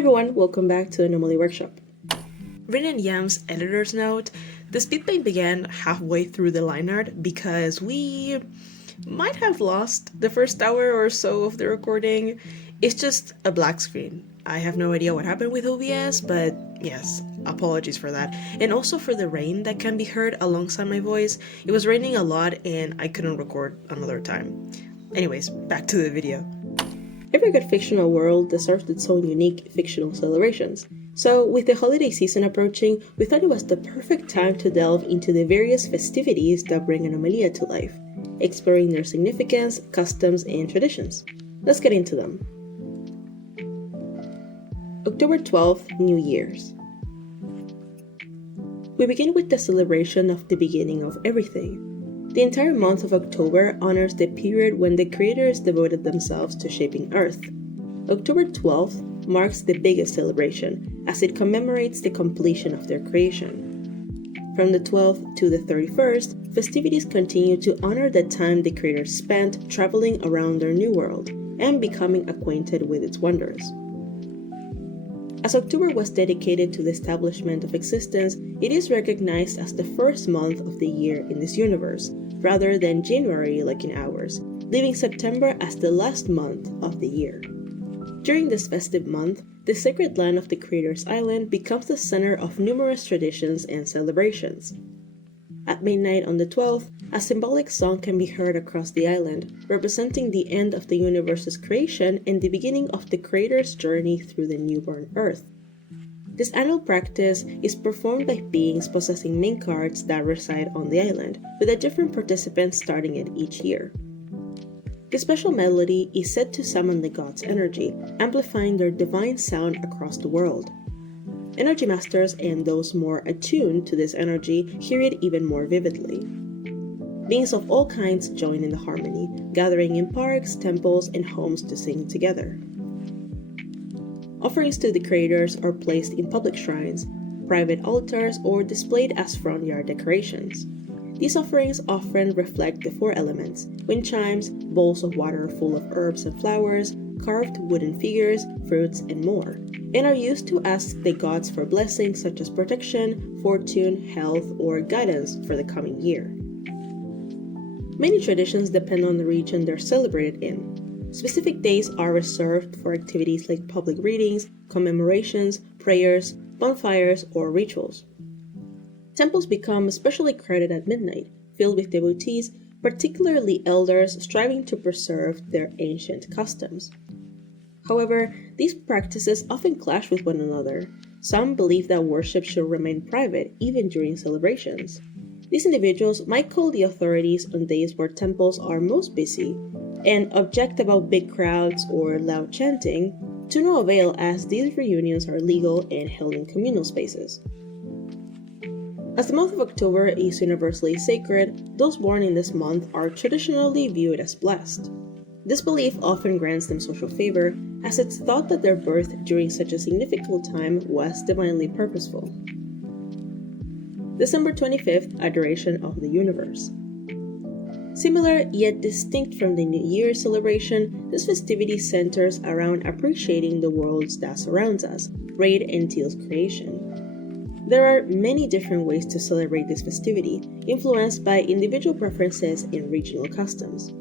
everyone, welcome back to Anomaly Workshop. Rin and Yam's editor's note, the speed paint began halfway through the line art because we might have lost the first hour or so of the recording. It's just a black screen. I have no idea what happened with OBS, but yes, apologies for that. And also for the rain that can be heard alongside my voice. It was raining a lot and I couldn't record another time. Anyways, back to the video. Every good fictional world deserves its own unique fictional celebrations. So, with the holiday season approaching, we thought it was the perfect time to delve into the various festivities that bring Anomalía to life, exploring their significance, customs, and traditions. Let's get into them. October 12th, New Year's. We begin with the celebration of the beginning of everything. The entire month of October honors the period when the creators devoted themselves to shaping Earth. October 12th marks the biggest celebration, as it commemorates the completion of their creation. From the 12th to the 31st, festivities continue to honor the time the creators spent traveling around their new world and becoming acquainted with its wonders. As October was dedicated to the establishment of existence, it is recognized as the first month of the year in this universe, rather than January like in ours, leaving September as the last month of the year. During this festive month, the sacred land of the Creator's Island becomes the center of numerous traditions and celebrations. At midnight on the 12th, a symbolic song can be heard across the island, representing the end of the universe's creation and the beginning of the Creator's journey through the newborn Earth. This annual practice is performed by beings possessing main cards that reside on the island, with a different participant starting it each year. The special melody is said to summon the gods' energy, amplifying their divine sound across the world. Energy masters and those more attuned to this energy hear it even more vividly. Beings of all kinds join in the harmony, gathering in parks, temples, and homes to sing together. Offerings to the creators are placed in public shrines, private altars, or displayed as front yard decorations. These offerings often reflect the four elements: wind chimes, bowls of water full of herbs and flowers, carved wooden figures, fruits, and more, and are used to ask the gods for blessings such as protection, fortune, health, or guidance for the coming year. Many traditions depend on the region they're celebrated in. Specific days are reserved for activities like public readings, commemorations, prayers, bonfires, or rituals. Temples become especially crowded at midnight, filled with devotees, particularly elders striving to preserve their ancient customs. However, these practices often clash with one another. Some believe that worship should remain private even during celebrations. These individuals might call the authorities on days where temples are most busy and object about big crowds or loud chanting, to no avail as these reunions are legal and held in communal spaces. As the month of October is universally sacred, those born in this month are traditionally viewed as blessed. This belief often grants them social favor, as it's thought that their birth during such a significant time was divinely purposeful. December 25th, Adoration of the Universe. Similar yet distinct from the New Year's celebration, this festivity centers around appreciating the world that surrounds us, Raid and Teal's creation. There are many different ways to celebrate this festivity, influenced by individual preferences and regional customs.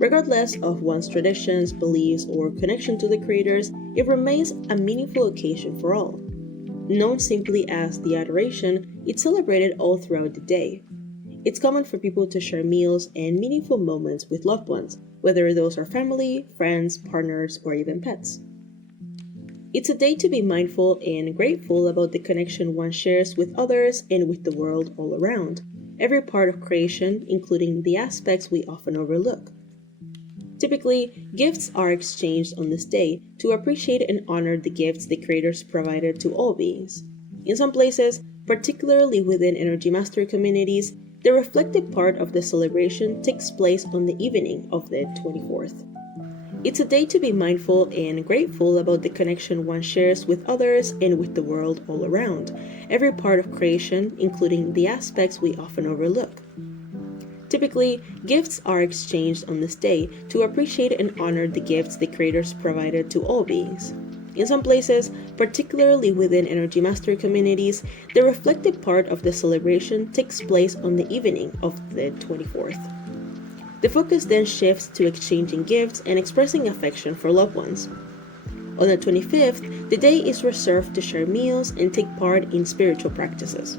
Regardless of one's traditions, beliefs, or connection to the creators, it remains a meaningful occasion for all. Known simply as the Adoration, it's celebrated all throughout the day. It's common for people to share meals and meaningful moments with loved ones, whether those are family, friends, partners, or even pets. It's a day to be mindful and grateful about the connection one shares with others and with the world all around, every part of creation, including the aspects we often overlook. Typically, gifts are exchanged on this day to appreciate and honor the gifts the creators provided to all beings. In some places, particularly within Energy Master communities, the reflective part of the celebration takes place on the evening of the 24th. It's a day to be mindful and grateful about the connection one shares with others and with the world all around, every part of creation, including the aspects we often overlook. Typically, gifts are exchanged on this day to appreciate and honor the gifts the creators provided to all beings. In some places, particularly within Energy Master communities, the reflective part of the celebration takes place on the evening of the 24th. The focus then shifts to exchanging gifts and expressing affection for loved ones. On the 25th, the day is reserved to share meals and take part in spiritual practices.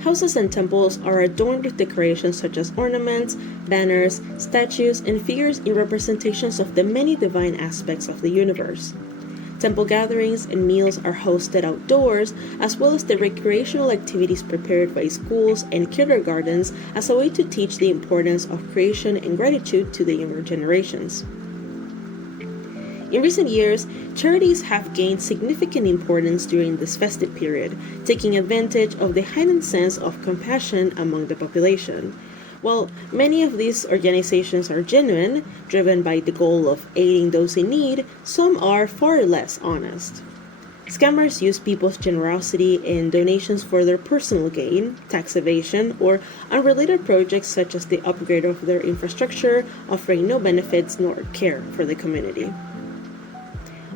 Houses and temples are adorned with decorations such as ornaments, banners, statues, and figures in representations of the many divine aspects of the universe. Temple gatherings and meals are hosted outdoors, as well as the recreational activities prepared by schools and kindergartens as a way to teach the importance of creation and gratitude to the younger generations. In recent years, charities have gained significant importance during this festive period, taking advantage of the heightened sense of compassion among the population. While many of these organizations are genuine, driven by the goal of aiding those in need, some are far less honest. Scammers use people's generosity and donations for their personal gain, tax evasion, or unrelated projects such as the upgrade of their infrastructure, offering no benefits nor care for the community.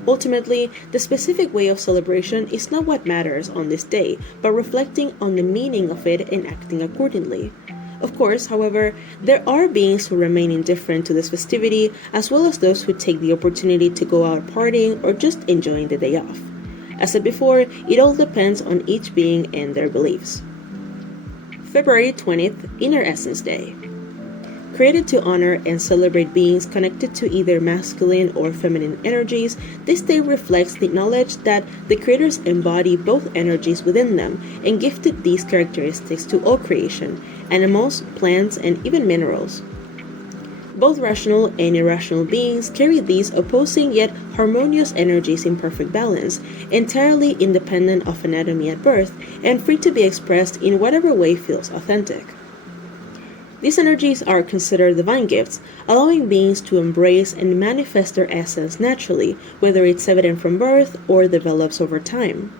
Ultimately, the specific way of celebration is not what matters on this day, but reflecting on the meaning of it and acting accordingly. Of course, however, there are beings who remain indifferent to this festivity, as well as those who take the opportunity to go out partying or just enjoying the day off. As said before, it all depends on each being and their beliefs. February 20th, Inner Essence Day. Created to honor and celebrate beings connected to either masculine or feminine energies, this day reflects the knowledge that the creators embody both energies within them and gifted these characteristics to all creation, animals, plants, and even minerals. Both rational and irrational beings carry these opposing yet harmonious energies in perfect balance, entirely independent of anatomy at birth, and free to be expressed in whatever way feels authentic. These energies are considered divine gifts, allowing beings to embrace and manifest their essence naturally, whether it's evident from birth or develops over time.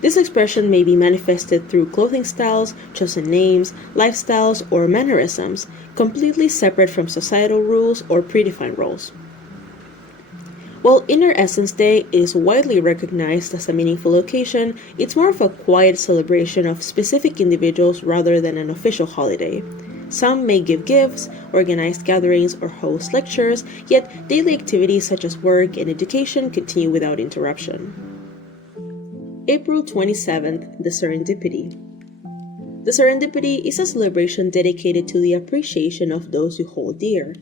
This expression may be manifested through clothing styles, chosen names, lifestyles, or mannerisms, completely separate from societal rules or predefined roles. While Inner Essence Day is widely recognized as a meaningful occasion, it's more of a quiet celebration of specific individuals rather than an official holiday. Some may give gifts, organize gatherings, or host lectures, yet daily activities such as work and education continue without interruption. April 27th, the Serendipity. The Serendipity is a celebration dedicated to the appreciation of those you hold dear.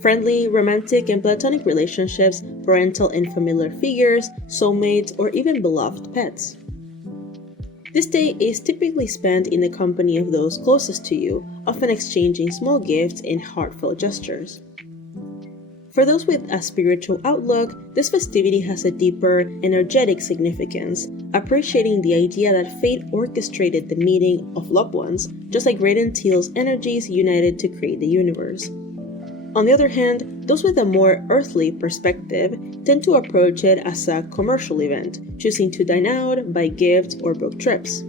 Friendly, romantic, and platonic relationships, parental and familiar figures, soulmates, or even beloved pets. This day is typically spent in the company of those closest to you, often exchanging small gifts and heartfelt gestures. For those with a spiritual outlook, this festivity has a deeper, energetic significance, appreciating the idea that fate orchestrated the meeting of loved ones, just like Raiden Teal's energies united to create the universe. On the other hand, those with a more earthly perspective tend to approach it as a commercial event, choosing to dine out, buy gifts, or book trips.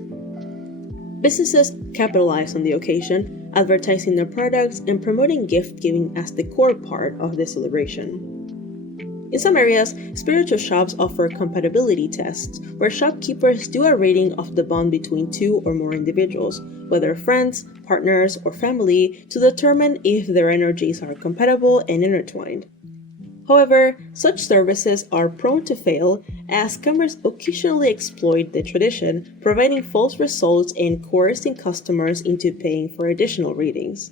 Businesses capitalize on the occasion, advertising their products and promoting gift-giving as the core part of the celebration. In some areas, spiritual shops offer compatibility tests, where shopkeepers do a rating of the bond between two or more individuals, whether friends, partners, or family, to determine if their energies are compatible and intertwined. However, such services are prone to fail, as scammers occasionally exploit the tradition, providing false results and coercing customers into paying for additional readings.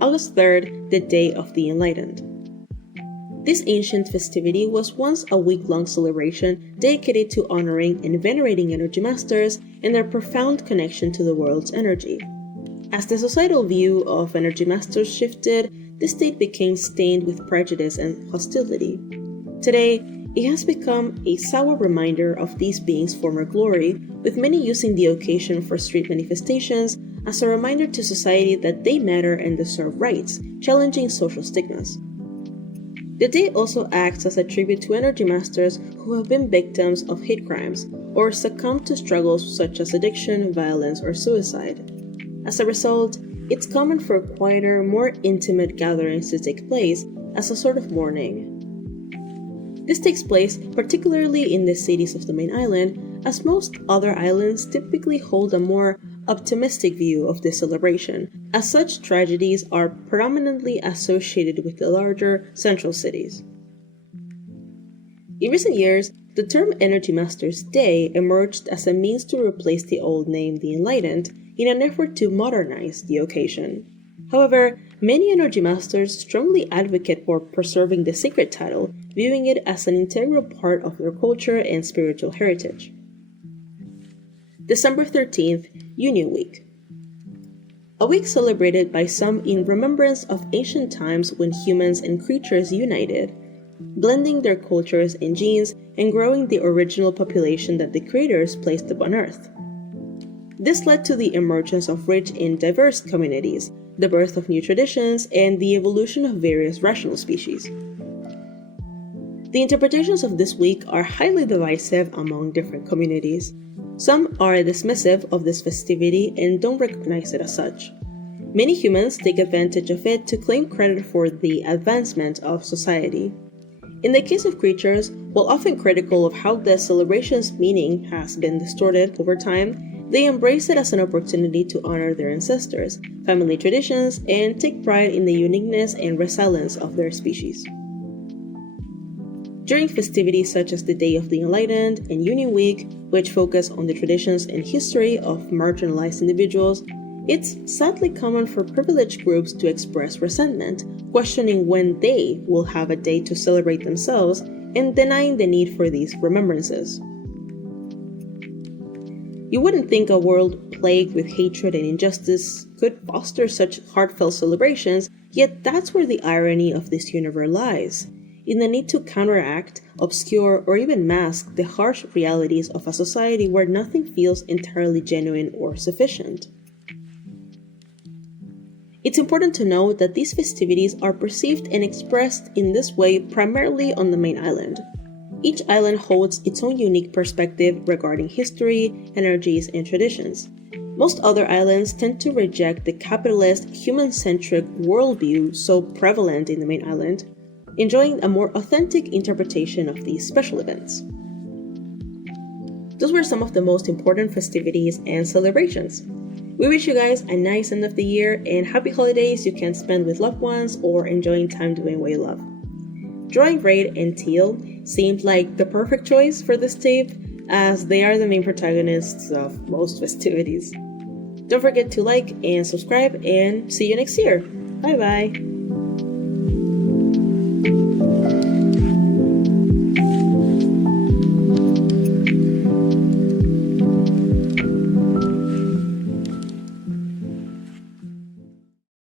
August 3rd, the Day of the Enlightened. This ancient festivity was once a week-long celebration dedicated to honoring and venerating energy masters and their profound connection to the world's energy. As the societal view of energy masters shifted, this date became stained with prejudice and hostility. Today, it has become a sour reminder of these beings' former glory, with many using the occasion for street manifestations as a reminder to society that they matter and deserve rights, challenging social stigmas. The day also acts as a tribute to energy masters who have been victims of hate crimes or succumbed to struggles such as addiction, violence, or suicide. As a result, it's common for quieter, more intimate gatherings to take place as a sort of mourning. This takes place particularly in the cities of the main island, as most other islands typically hold a more optimistic view of this celebration, as such tragedies are predominantly associated with the larger central cities. In recent years, the term Energy Masters Day emerged as a means to replace the old name the Enlightened in an effort to modernize the occasion. However, many Energy Masters strongly advocate for preserving the sacred title, viewing it as an integral part of their culture and spiritual heritage. December 13th, Union Week. A week celebrated by some in remembrance of ancient times when humans and creatures united, blending their cultures and genes and growing the original population that the creators placed upon Earth. This led to the emergence of rich and diverse communities, the birth of new traditions, and the evolution of various rational species. The interpretations of this week are highly divisive among different communities. Some are dismissive of this festivity and don't recognize it as such. Many humans take advantage of it to claim credit for the advancement of society. In the case of creatures, while often critical of how the celebration's meaning has been distorted over time, they embrace it as an opportunity to honor their ancestors, family traditions, and take pride in the uniqueness and resilience of their species. During festivities such as the Day of the Enlightened and Union Week, which focus on the traditions and history of marginalized individuals, it's sadly common for privileged groups to express resentment, questioning when they will have a day to celebrate themselves and denying the need for these remembrances. You wouldn't think a world plagued with hatred and injustice could foster such heartfelt celebrations, yet that's where the irony of this universe lies, in the need to counteract, obscure, or even mask the harsh realities of a society where nothing feels entirely genuine or sufficient. It's important to note that these festivities are perceived and expressed in this way primarily on the main island. Each island holds its own unique perspective regarding history, energies, and traditions. Most other islands tend to reject the capitalist, human-centric worldview so prevalent in the main island, enjoying a more authentic interpretation of these special events. Those were some of the most important festivities and celebrations. We wish you guys a nice end of the year and happy holidays you can spend with loved ones or enjoying time doing what you love. Drawing red and teal seemed like the perfect choice for this tape, as they are the main protagonists of most festivities. Don't forget to like and subscribe, and see you next year. Bye bye!